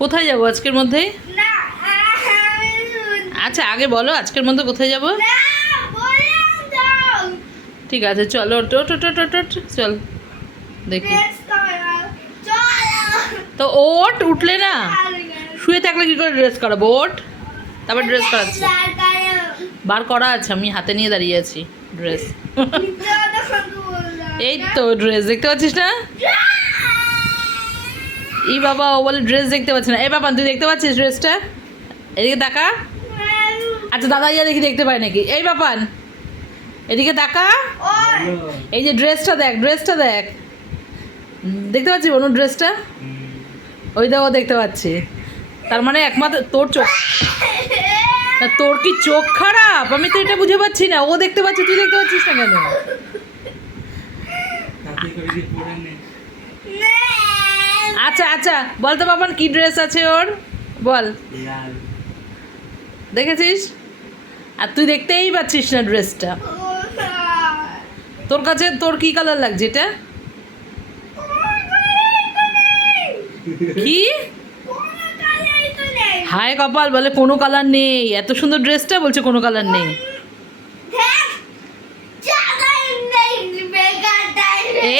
কোথায় যাবো আজকের মধ্যে? আচ্ছা আগে বলো আজকের মধ্যে কোথায় যাবো? ঠিক আছে চলো, ওঠ ওঠ ওঠ ওঠ ওঠ, চল দেখি। তো ওঠ, উঠলে না, শুয়ে থাকলে কি করে ড্রেস করাবো? ওঠ, তারপর ড্রেস করাচ্ছি। বার করা আছে, আমি হাতে নিয়ে দাঁড়িয়ে আছি ড্রেস। এই তো ড্রেস দেখতে পাচ্ছিস না? ই বাবা, ও বলে ড্রেস দেখতে পাচ্ছি না। এই বাবা তুই দেখতে পাচ্ছিস ড্রেসটা? এদিকে তাকা। আচ্ছা দাদা ইয়া দেখি দেখতে পাই নাকি? এই বাপান এদিকে তাকা। এই যে ড্রেসটা দেখ, ড্রেসটা দেখ, দেখতে পাচ্ছি অনু ড্রেসটা? ওই দেখো দেখতে পাচ্ছি। তার মানে একমাত্র তোর চোখ, তোর কি চোখ খারাপ? আমি তো এটা বুঝে পাচ্ছি না। ও দেখতে পাচ্ছে, তুই দেখতে পাচ্ছিস না কেন? আচ্ছা আচ্ছা বলতো বাবান কি ড্রেস আছে ওর, বল। দেখেছিস? আর তুই দেখতেই পাচ্ছিস না ড্রেসটা। তোর কাছে তোর কি কালার লাগছে এটা? কি হায় কপাল, বলে কোনো কালার নেই। এত সুন্দর ড্রেসটা বলছে কোনো কালার নেই।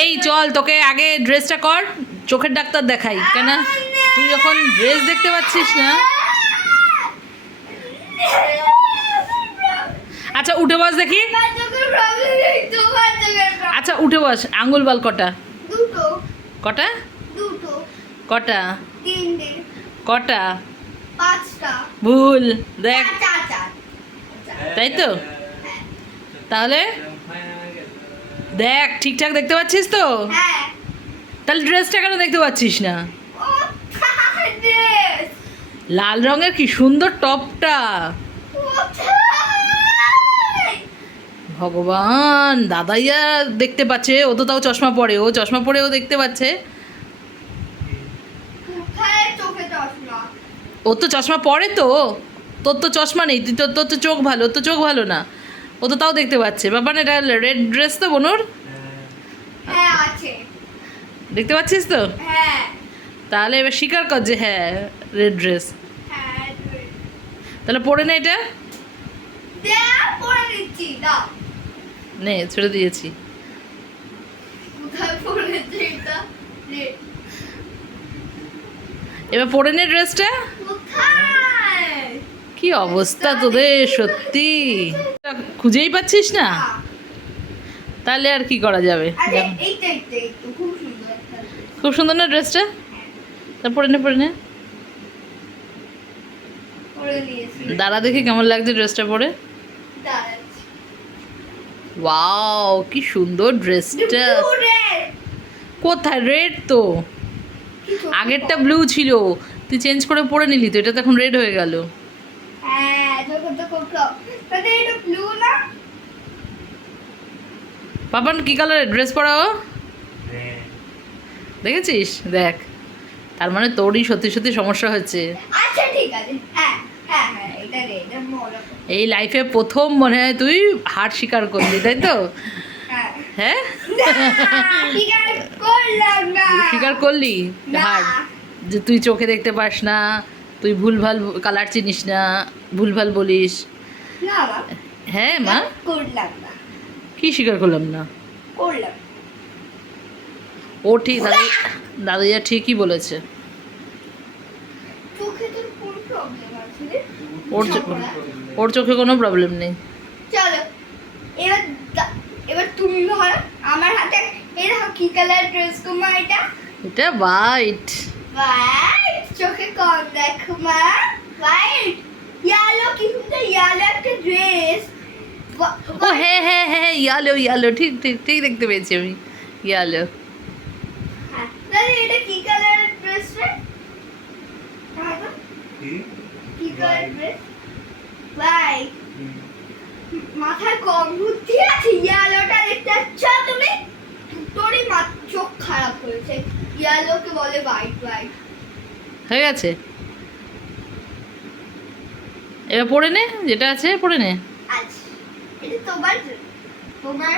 এই চল তোকে আগে ড্রেসটা কর, চোখের ডাক্তার দেখাই। কেন তুই যখন ড্রেস দেখতে পাচ্ছিস না? আচ্ছা উঠে বস দেখি। আচ্ছা উঠে বস। আঙ্গুল বল কটা? কটা? কটা? কটা? ভুল দেখ। তাই তো, তাহলে দেখ ঠিকঠাক দেখতে পাচ্ছিস তো? তাহলে ড্রেসটা কেন দেখতে পাচ্ছিস না? লাল রঙের কি সুন্দর টপটা। ভগবান, দাদাইয়া দেখতে পাচ্ছে, ও তো তাও চশমা পরে, ও চশমা পরে ও দেখতে পাচ্ছে। ও তো চশমা পরে তো, তোর তো চশমা নেই, তুই তোর তো চোখ ভালো, তোর চোখ ভালো না, ও তো তাও দেখতে পাচ্ছে। বাবা এটা রেড ড্রেস তো বনুর? দেখতে পাচ্ছিস তো? তাহলে এবার স্বীকার কর যে হ্যাঁ রেড ড্রেস। তাহলে পরে না এটা? নে ছেড়ে দিয়েছি। এবার পরে নে ড্রেসটা। কি অবস্থা তোদের সত্যি, খুঁজেই পাচ্ছিস না? তাহলে আর কি করা যাবে? খুব সুন্দর না ড্রেসটা? তা পরে নে, পরে নে। দাঁড়া দেখি কেমন লাগছে ড্রেসটা পরে। ওয়াও কি সুন্দর ড্রেসটা। কোথায়? রেড তো, আগেরটা ব্লু ছিল, তুই চেঞ্জ করে পরে নিলি তো, এটা তো এখন রেড হয়ে গেল। পাপান কি কালারের ড্রেস পরাও? দেখেছিস? দেখ, তার মানে তোরই সত্যি সত্যি সমস্যা হচ্ছে। আচ্ছা ঠিক আছে, এই লাইফে প্রথম মনে হয় তুই হার স্বীকার করলি, তাই তো? হ্যাঁ স্বীকার করলি হার, যে তুই চোখে দেখতে পাস না, তুই ভুলভাল কালার চিনিস না, ভুলভাল বলিস। হ্যাঁ মা, কি স্বীকার করলাম না? ও ঠিক, দাদাইয়া ঠিকই বলেছে। ওর চোখে কোনো প্রবলেম নেই। চলো এবার এবার তুমি ধরো আমার হাতে, এই দেখো কি কালার ড্রেস তোমার? এটা হোয়াইট। হোয়াইট চোখে কম দেখো মা, হোয়াইট ইয়েলো, কি সুন্দর ইয়েলো একটা ড্রেস। ও হ্যাঁ হ্যাঁ হ্যাঁ ইয়েলো, ইয়েলো, ঠিক ঠিক ঠিক দেখতে পেয়েছি আমি, ইয়েলো। তাহলে এটা কি কালার ড্রেস রে? কি কালার ড্রেস? হোয়াইট। মাথায় কম বুদ্ধি আছে, ইয়েলোটা দেখতে পাচ্ছ তুমি? তোরই চোখ খারাপ হয়েছে, ইয়েলোকে বলে হোয়াইট। হোয়াইট হয়ে গেছে, এবার পড়ে নে, যেটা আছে পড়ে নে। আচ্ছা এটা তোমার, তোমার